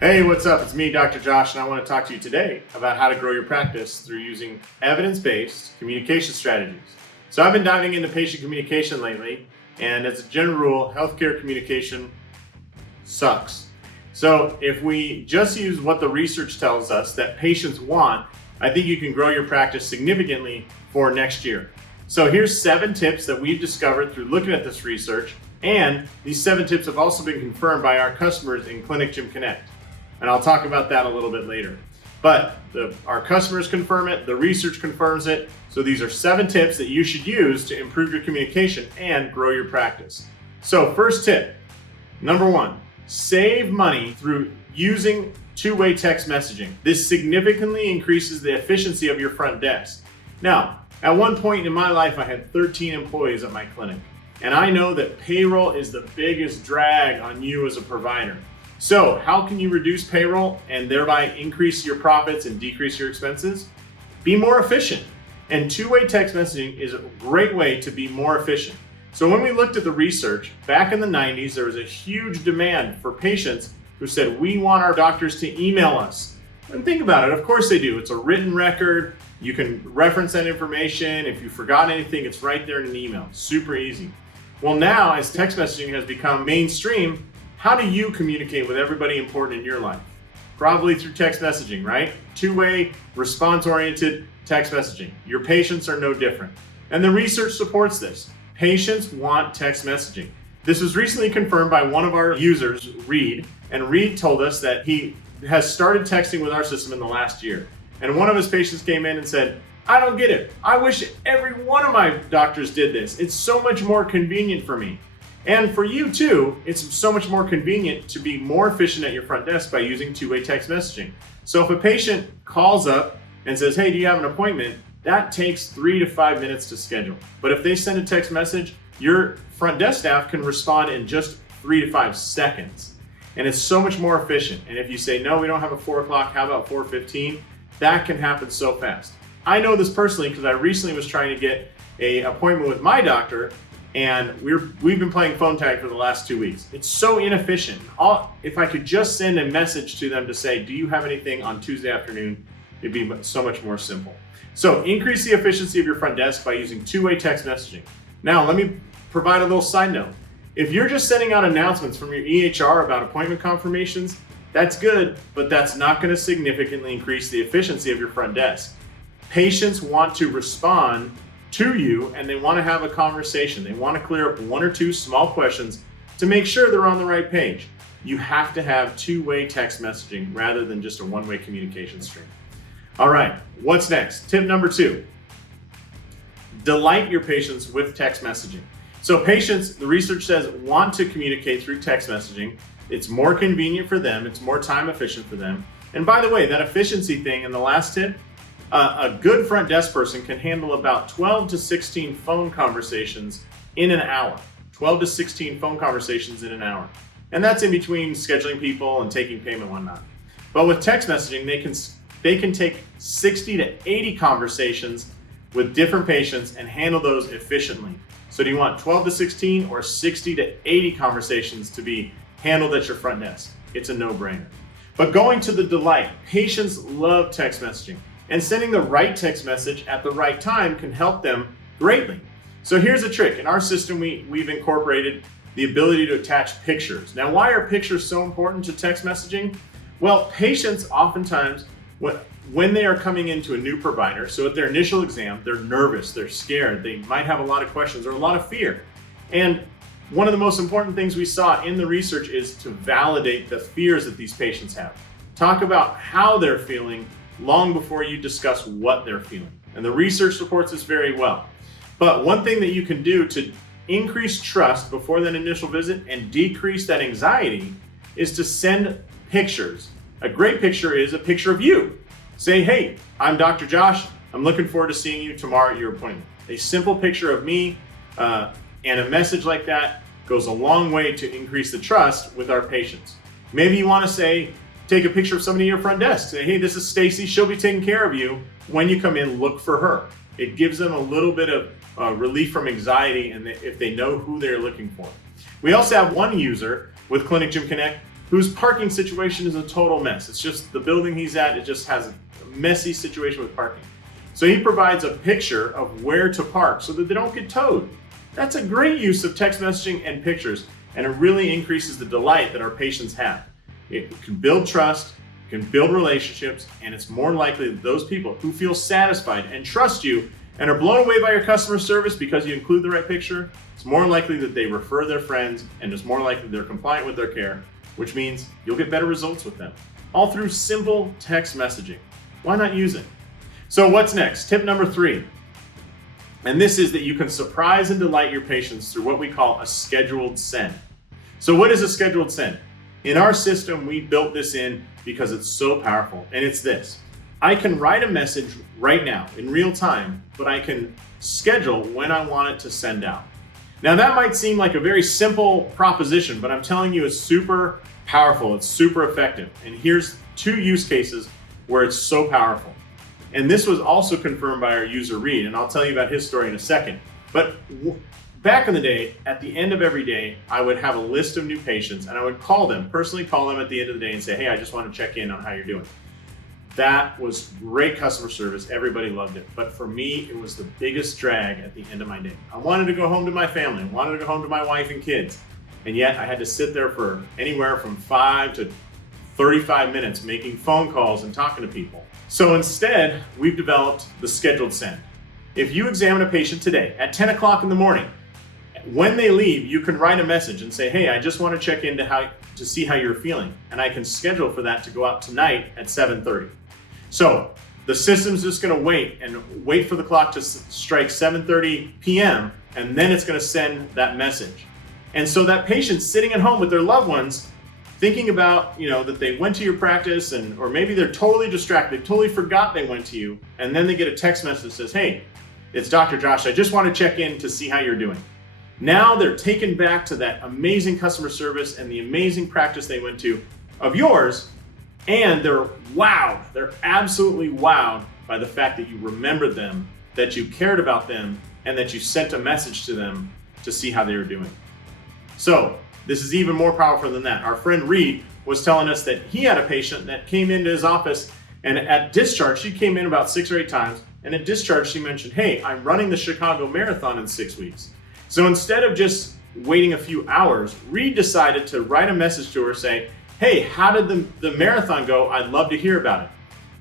Hey, what's up? It's me, Dr. Josh, and I want to talk to you today about how to grow your practice through using evidence-based communication strategies. So I've been diving into patient communication lately, and as a general rule, healthcare communication sucks. So if we just use what the research tells us that patients want, I think you can grow your practice significantly for next year. So here's 7 tips that we've discovered through looking at this research, and these 7 tips have also been confirmed by our customers in Clinic Gym Connect. And I'll talk about that a little bit later. But our customers confirm it, the research confirms it. So these are 7 tips that you should use to improve your communication and grow your practice. So first tip, number 1, save money through using two-way text messaging. This significantly increases the efficiency of your front desk. Now, at one point in my life, I had 13 employees at my clinic. And I know that payroll is the biggest drag on you as a provider. So how can you reduce payroll and thereby increase your profits and decrease your expenses? Be more efficient. And two-way text messaging is a great way to be more efficient. So when we looked at the research, back in the 90s, there was a huge demand for patients who said, we want our doctors to email us. And think about it, of course they do. It's a written record. You can reference that information. If you forgot anything, it's right there in an email. Super easy. Well, now as text messaging has become mainstream, how do you communicate with everybody important in your life? Probably through text messaging, right? Two-way, response-oriented text messaging. Your patients are no different. And the research supports this. Patients want text messaging. This was recently confirmed by one of our users, Reed, and Reed told us that he has started texting with our system in the last year. And one of his patients came in and said, I don't get it. I wish every one of my doctors did this. It's so much more convenient for me. And for you too, it's so much more convenient to be more efficient at your front desk by using two-way text messaging. So if a patient calls up and says, hey, do you have an appointment? That takes 3 to 5 minutes to schedule. But if they send a text message, your front desk staff can respond in just 3 to 5 seconds. And it's so much more efficient. And if you say, no, we don't have a 4 o'clock, how about 4:15? That can happen so fast. I know this personally because I recently was trying to get an appointment with my doctor, and we've been playing phone tag for the last 2 weeks. It's so inefficient. If I could just send a message to them to say, do you have anything on Tuesday afternoon? It'd be so much more simple. So increase the efficiency of your front desk by using two-way text messaging. Now, let me provide a little side note. If you're just sending out announcements from your EHR about appointment confirmations, that's good, but that's not going to significantly increase the efficiency of your front desk. Patients want to respond to you and they want to have a conversation. They want to clear up 1 or 2 small questions to make sure they're on the right page. You have to have two-way text messaging rather than just a one-way communication stream. All right, what's next? Tip number 2, delight your patients with text messaging. So patients, the research says, want to communicate through text messaging. It's more convenient for them. It's more time efficient for them. And by the way, that efficiency thing in the last tip, a good front desk person can handle about 12 to 16 phone conversations in an hour. 12 to 16 phone conversations in an hour. And that's in between scheduling people and taking payment and whatnot. But with text messaging, they can take 60 to 80 conversations with different patients and handle those efficiently. So do you want 12 to 16 or 60 to 80 conversations to be handled at your front desk? It's a no-brainer. But going to the delight, patients love text messaging. And sending the right text message at the right time can help them greatly. So here's a trick. In our system, we've incorporated the ability to attach pictures. Now, why are pictures so important to text messaging? Well, patients oftentimes, when they are coming into a new provider, so at their initial exam, they're nervous, they're scared, they might have a lot of questions or a lot of fear. And one of the most important things we saw in the research is to validate the fears that these patients have. Talk about how they're feeling long before you discuss what they're feeling. And the research supports this very well. But one thing that you can do to increase trust before that initial visit and decrease that anxiety is to send pictures. A great picture is a picture of you. Say, hey, I'm Dr. Josh. I'm looking forward to seeing you tomorrow at your appointment. A simple picture of me and a message like that goes a long way to increase the trust with our patients. Maybe you want to say, take a picture of somebody at your front desk. Say, hey, this is Stacy. She'll be taking care of you. When you come in, look for her. It gives them a little bit of relief from anxiety and if they know who they're looking for. We also have one user with Clinic Gym Connect whose parking situation is a total mess. It's just the building he's at, it just has a messy situation with parking. So he provides a picture of where to park so that they don't get towed. That's a great use of text messaging and pictures, and it really increases the delight that our patients have. It can build trust, it can build relationships, and it's more likely that those people who feel satisfied and trust you and are blown away by your customer service because you include the right picture, it's more likely that they refer their friends, and it's more likely they're compliant with their care, which means you'll get better results with them, all through simple text messaging. Why not use it? So what's next? Tip number 3. And this is that you can surprise and delight your patients through what we call a scheduled send. So what is a scheduled send? In our system, we built this in because it's so powerful, and it's this. I can write a message right now in real time, but I can schedule when I want it to send out. Now that might seem like a very simple proposition, but I'm telling you it's super powerful, it's super effective. And here's 2 use cases where it's so powerful. And this was also confirmed by our user Reed, and I'll tell you about his story in a second. But back in the day, at the end of every day, I would have a list of new patients, and I would personally call them at the end of the day and say, hey, I just want to check in on how you're doing. That was great customer service. Everybody loved it. But for me, it was the biggest drag at the end of my day. I wanted to go home to my family. I wanted to go home to my wife and kids. And yet I had to sit there for anywhere from 5 to 35 minutes making phone calls and talking to people. So instead, we've developed the scheduled send. If you examine a patient today at 10 o'clock in the morning, when they leave, you can write a message and say, hey, I just want to check in to see how you're feeling. And I can schedule for that to go out tonight at 7:30. So the system's just going to wait for the clock to strike 7:30 p.m. and then it's going to send that message. And so that patient's sitting at home with their loved ones, thinking about, that they went to your practice, or maybe they're totally distracted, they totally forgot they went to you, and then they get a text message that says, hey, it's Dr. Josh, I just want to check in to see how you're doing. Now they're taken back to that amazing customer service and the amazing practice they went to of yours, and they're wowed. They're absolutely wowed by the fact that you remembered them, that you cared about them, and that you sent a message to them to see how they were doing. So this is even more powerful than that. Our friend Reed was telling us that he had a patient that came into his office, and at discharge, she came in about 6 or 8 times, and at discharge, she mentioned, hey, I'm running the Chicago Marathon in 6 weeks. So instead of just waiting a few hours, Reed decided to write a message to her saying, hey, how did the marathon go? I'd love to hear about it.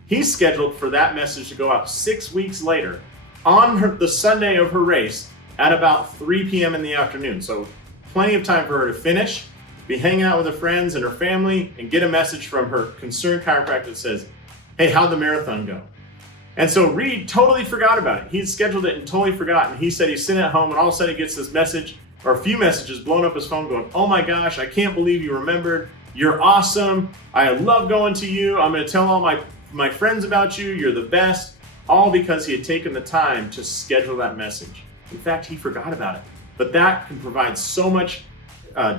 He scheduled for that message to go out 6 weeks later on the Sunday of her race at about 3 p.m. in the afternoon. So plenty of time for her to finish, be hanging out with her friends and her family, and get a message from her concerned chiropractor that says, hey, how'd the marathon go? And so Reed totally forgot about it. He had scheduled it and totally forgot. And he said he's sitting at home, and all of a sudden he gets this message, or a few messages blowing up his phone going, oh my gosh, I can't believe you remembered. You're awesome. I love going to you. I'm going to tell all my friends about you. You're the best. All because he had taken the time to schedule that message. In fact, he forgot about it. But that can provide so much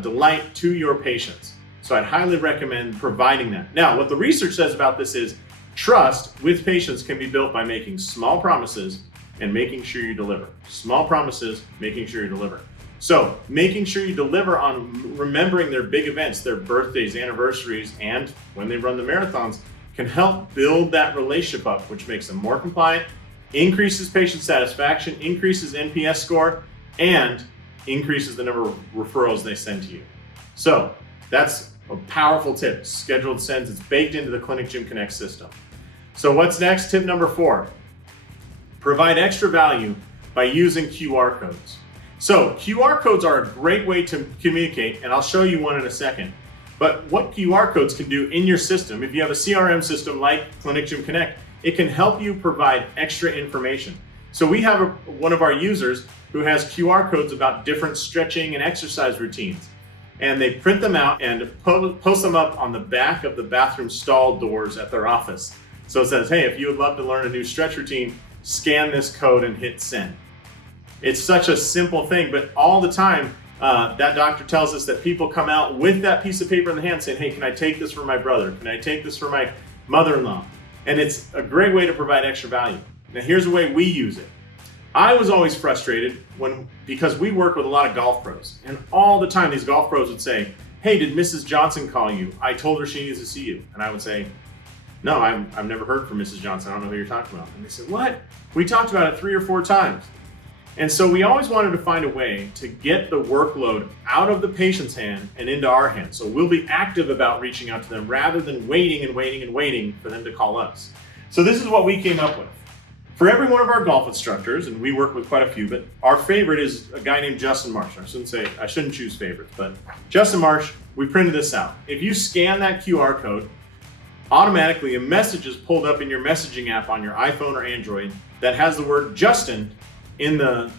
delight to your patients. So I'd highly recommend providing that. Now, what the research says about this is trust with patients can be built by making small promises and making sure you deliver. Small promises, making sure you deliver. So making sure you deliver on remembering their big events, their birthdays, anniversaries, and when they run the marathons can help build that relationship up, which makes them more compliant, increases patient satisfaction, increases NPS score, and increases the number of referrals they send to you. So that's a powerful tip. Scheduled sends, it's baked into the Clinic Gym Connect system. So what's next? Tip number 4, provide extra value by using QR codes. So QR codes are a great way to communicate, and I'll show you one in a second. But what QR codes can do in your system, if you have a CRM system like Clinic Gym Connect, it can help you provide extra information. So we have one of our users who has QR codes about different stretching and exercise routines. And they print them out and post them up on the back of the bathroom stall doors at their office. So it says, hey, if you would love to learn a new stretch routine, scan this code and hit send. It's such a simple thing, but all the time, that doctor tells us that people come out with that piece of paper in the hand saying, hey, can I take this for my brother? Can I take this for my mother-in-law? And it's a great way to provide extra value. Now here's the way we use it. I was always frustrated because we work with a lot of golf pros, and all the time these golf pros would say, hey, did Mrs. Johnson call you? I told her she needs to see you. And I would say, no, I've never heard from Mrs. Johnson. I don't know who you're talking about. And they said, what? We talked about it 3 or 4 times. And so we always wanted to find a way to get the workload out of the patient's hand and into our hands. So we'll be active about reaching out to them rather than waiting and waiting and waiting for them to call us. So this is what we came up with. For every one of our golf instructors, and we work with quite a few, but our favorite is a guy named Justin Marsh. I shouldn't choose favorites, but Justin Marsh, we printed this out. If you scan that QR code, automatically a message is pulled up in your messaging app on your iPhone or Android that has the word Justin in the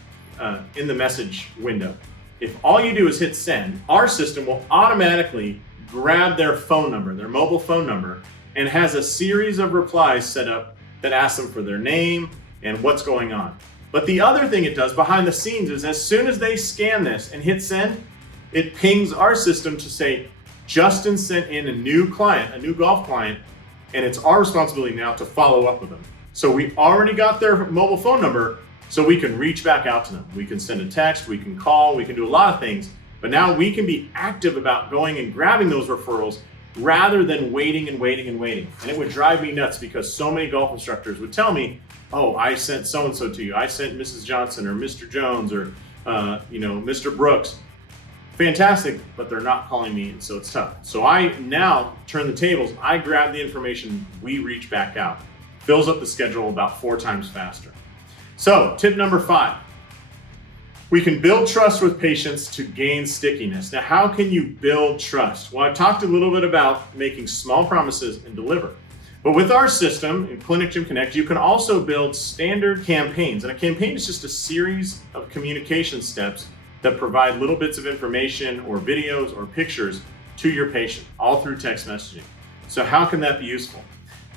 message window. If all you do is hit send, our system will automatically grab their phone number, their mobile phone number, and has a series of replies set up that ask them for their name and what's going on. But the other thing it does behind the scenes is as soon as they scan this and hit send, it pings our system to say, Justin sent in a new client, a new golf client, and it's our responsibility now to follow up with them. So we already got their mobile phone number, so we can reach back out to them. We can send a text, we can call, we can do a lot of things, but now we can be active about going and grabbing those referrals rather than waiting and waiting and waiting. And it would drive me nuts because so many golf instructors would tell me, oh, I sent so-and-so to you. I sent Mrs. Johnson or Mr. Jones or Mr. Brooks. Fantastic, but they're not calling me, and so it's tough. So I now turn the tables. I grab the information, we reach back out. Fills up the schedule about 4 times faster. So tip number 5, we can build trust with patients to gain stickiness. Now, how can you build trust? Well, I've talked a little bit about making small promises and deliver. But with our system in Clinic Gym Connect, you can also build standard campaigns. And a campaign is just a series of communication steps that provide little bits of information or videos or pictures to your patient, all through text messaging. So how can that be useful?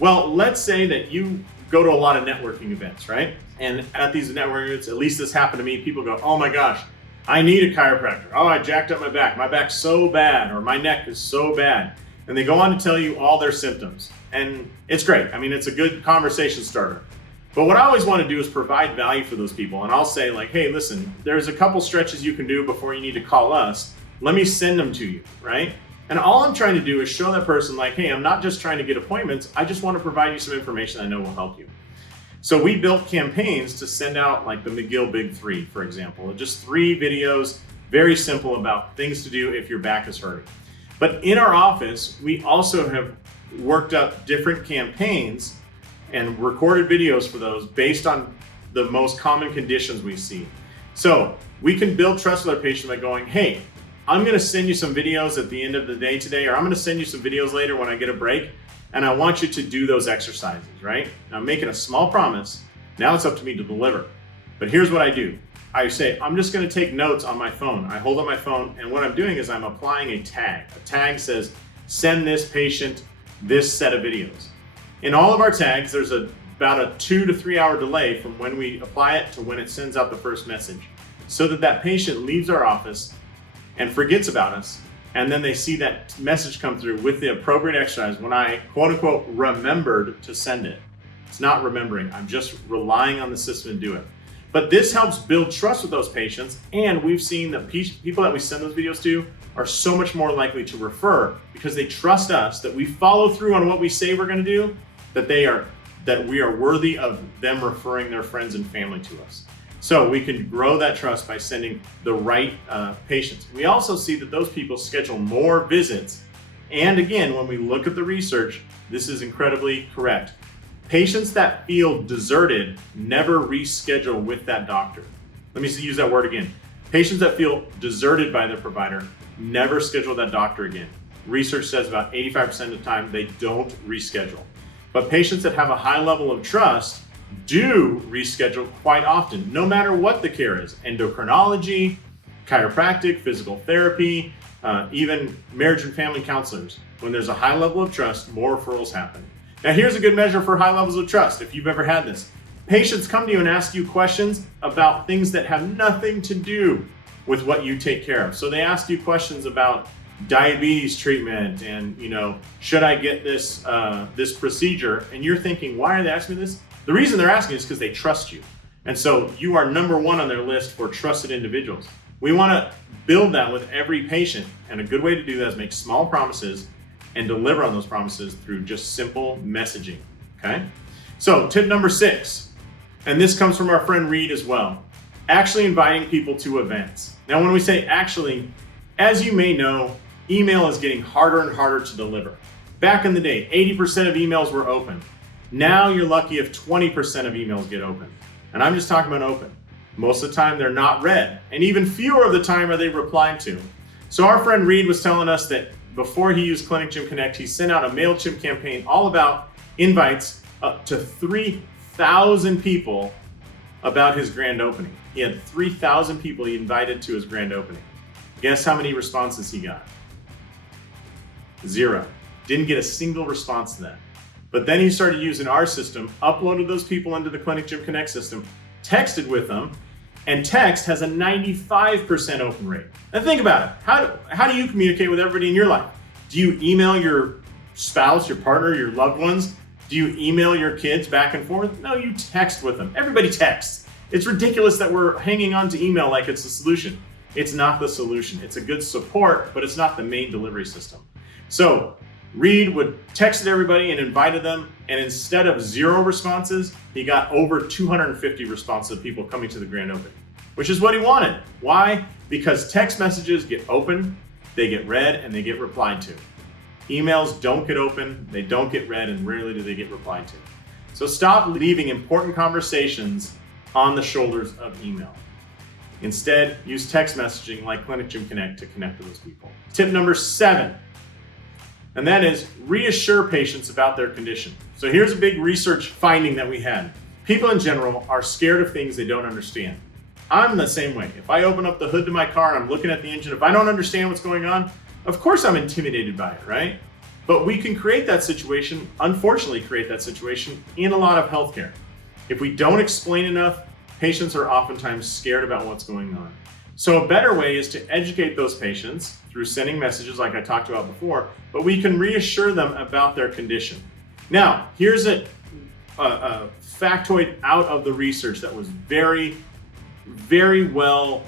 Well, let's say that you go to a lot of networking events, right? And at these networking events, at least this happened to me, people go, oh my gosh, I need a chiropractor. Oh, I jacked up my back. My back's so bad, or my neck is so bad. And they go on to tell you all their symptoms. And it's great. I mean, it's a good conversation starter. But what I always want to do is provide value for those people. And I'll say like, hey, listen, there's a couple stretches you can do before you need to call us. Let me send them to you, right? And all I'm trying to do is show that person like, hey, I'm not just trying to get appointments. I just want to provide you some information I know will help you. So we built campaigns to send out like the McGill Big 3, for example. Just 3 videos, very simple about things to do if your back is hurting. But in our office, we also have worked up different campaigns and recorded videos for those based on the most common conditions we see. So we can build trust with our patient by going, hey, I'm gonna send you some videos at the end of the day today, or I'm gonna send you some videos later when I get a break, and I want you to do those exercises, right? And I'm making a small promise. Now it's up to me to deliver. But here's what I do. I say, I'm just gonna take notes on my phone. I hold up my phone, and what I'm doing is I'm applying a tag. A tag says, send this patient this set of videos. In all of our tags, there's about a 2 to 3 hour delay from when we apply it to when it sends out the first message, so that that patient leaves our office and forgets about us, and then they see that message come through with the appropriate exercise when I, quote unquote, remembered to send it. It's not remembering, I'm just relying on the system to do it. But this helps build trust with those patients, and we've seen that people that we send those videos to are so much more likely to refer because they trust us that we follow through on what we say we're gonna do, that we are worthy of them referring their friends and family to us. So we can grow that trust by sending the right patients. We also see that those people schedule more visits. And again, when we look at the research, this is incredibly correct. Patients that feel deserted never reschedule with that doctor. Let me use that word again. Patients that feel deserted by their provider never schedule that doctor again. Research says about 85% of the time they don't reschedule. But patients that have a high level of trust do reschedule quite often, no matter what the care is. Endocrinology, chiropractic, physical therapy, even marriage and family counselors. When there's a high level of trust, more referrals happen. Now here's a good measure for high levels of trust, if you've ever had this. Patients come to you and ask you questions about things that have nothing to do with what you take care of. So they ask you questions about diabetes treatment and, should I get this procedure? And you're thinking, why are they asking me this? The reason they're asking is because they trust you. And so you are number 1 on their list for trusted individuals. We want to build that with every patient, and a good way to do that is make small promises and deliver on those promises through just simple messaging, okay? So tip number 6, and this comes from our friend Reed as well, actually inviting people to events. Now when we say actually, as you may know, email is getting harder and harder to deliver. Back in the day, 80% of emails were open. Now you're lucky if 20% of emails get open. And I'm just talking about open. Most of the time they're not read, and even fewer of the time are they replied to. So our friend Reed was telling us that before he used Clinic Gym Connect, he sent out a MailChimp campaign all about invites up to 3,000 people about his grand opening. He had 3,000 people he invited to his grand opening. Guess how many responses he got? 0. Didn't get a single response to that. But then he started using our system, uploaded those people into the Clinic Gym Connect system, texted with them, and text has a 95% open rate. Now think about it. How do you communicate with everybody in your life? Do you email your spouse, your partner, your loved ones? Do you email your kids back and forth? No, you text with them. Everybody texts. It's ridiculous that we're hanging on to email like it's the solution. It's not the solution. It's a good support, but it's not the main delivery system. So Reed would text everybody and invited them, and instead of 0 responses, he got over 250 responses of people coming to the grand opening, which is what he wanted. Why? Because text messages get open, they get read, and they get replied to. Emails don't get open, they don't get read, and rarely do they get replied to. So stop leaving important conversations on the shoulders of email. Instead, use text messaging like Clinic Gym Connect to connect with those people. Tip number 7. And that is reassure patients about their condition. So here's a big research finding that we had. People in general are scared of things they don't understand. I'm the same way. If I open up the hood to my car and I'm looking at the engine, if I don't understand what's going on, of course I'm intimidated by it, right? But we can create that situation, unfortunately create that situation in a lot of healthcare. If we don't explain enough, patients are oftentimes scared about what's going on. So a better way is to educate those patients through sending messages like I talked about before, but we can reassure them about their condition. Now, here's a factoid out of the research that was very, very well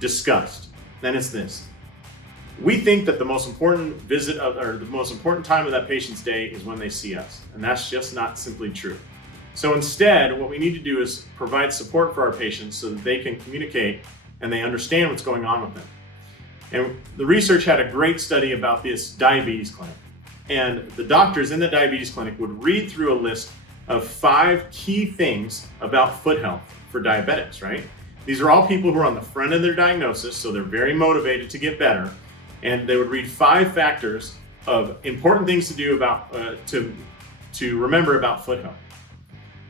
discussed. And it's this. We think that the most important the most important time of that patient's day is when they see us, and that's just not simply true. So instead, what we need to do is provide support for our patients so that they can communicate and they understand what's going on with them. And the research had a great study about this diabetes clinic. And the doctors in the diabetes clinic would read through a list of 5 key things about foot health for diabetics, right? These are all people who are on the front of their diagnosis, so they're very motivated to get better. And they would read 5 factors of important things to do about, to remember about foot health.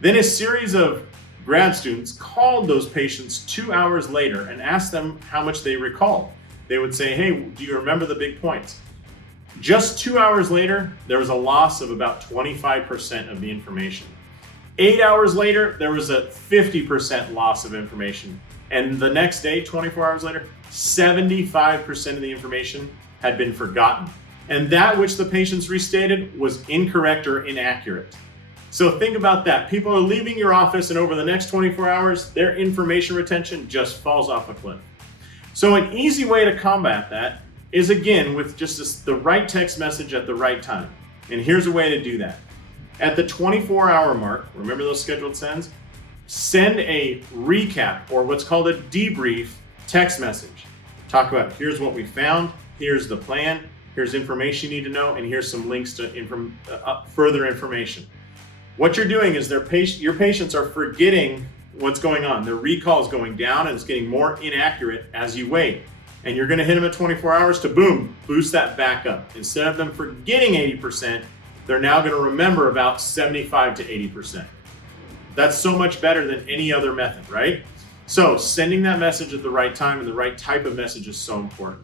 Then a series of grad students called those patients 2 hours later and asked them how much they recalled. They would say, hey, do you remember the big points? Just 2 hours later, there was a loss of about 25% of the information. 8 hours later, there was a 50% loss of information. And the next day, 24 hours later, 75% of the information had been forgotten. And that which the patients restated was incorrect or inaccurate. So think about that. People are leaving your office, and over the next 24 hours, their information retention just falls off a cliff. So an easy way to combat that is, again, with just the right text message at the right time. And here's a way to do that. At the 24-hour mark, remember those scheduled sends? Send a recap, or what's called a debrief text message. Talk about, here's what we found, here's the plan, here's information you need to know, and here's some links to further information. What you're doing is your patients are forgetting what's going on. Their recall is going down and it's getting more inaccurate as you wait. And you're going to hit them at 24 hours to boost that back up. Instead of them forgetting 80%, they're now going to remember about 75 to 80%. That's so much better than any other method, right? So sending that message at the right time and the right type of message is so important.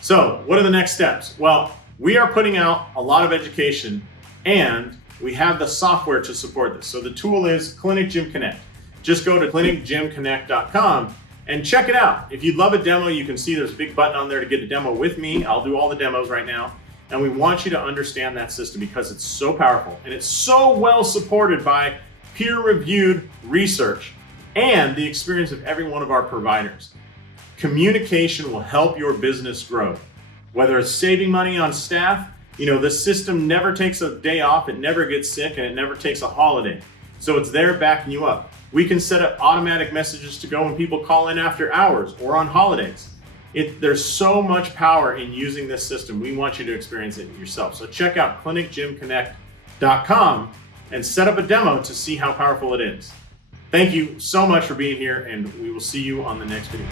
So what are the next steps? Well, we are putting out a lot of education, and we have the software to support this. So the tool is Clinic Gym Connect. Just go to clinicgymconnect.com and check it out. If you'd love a demo, you can see there's a big button on there to get a demo with me. I'll do all the demos right now. And we want you to understand that system because it's so powerful and it's so well supported by peer-reviewed research and the experience of every one of our providers. Communication will help your business grow. Whether it's saving money on staff, the system never takes a day off, it never gets sick, and it never takes a holiday. So it's there backing you up. We can set up automatic messages to go when people call in after hours or on holidays. There's so much power in using this system. We want you to experience it yourself. So check out clinicgymconnect.com and set up a demo to see how powerful it is. Thank you so much for being here, and we will see you on the next video.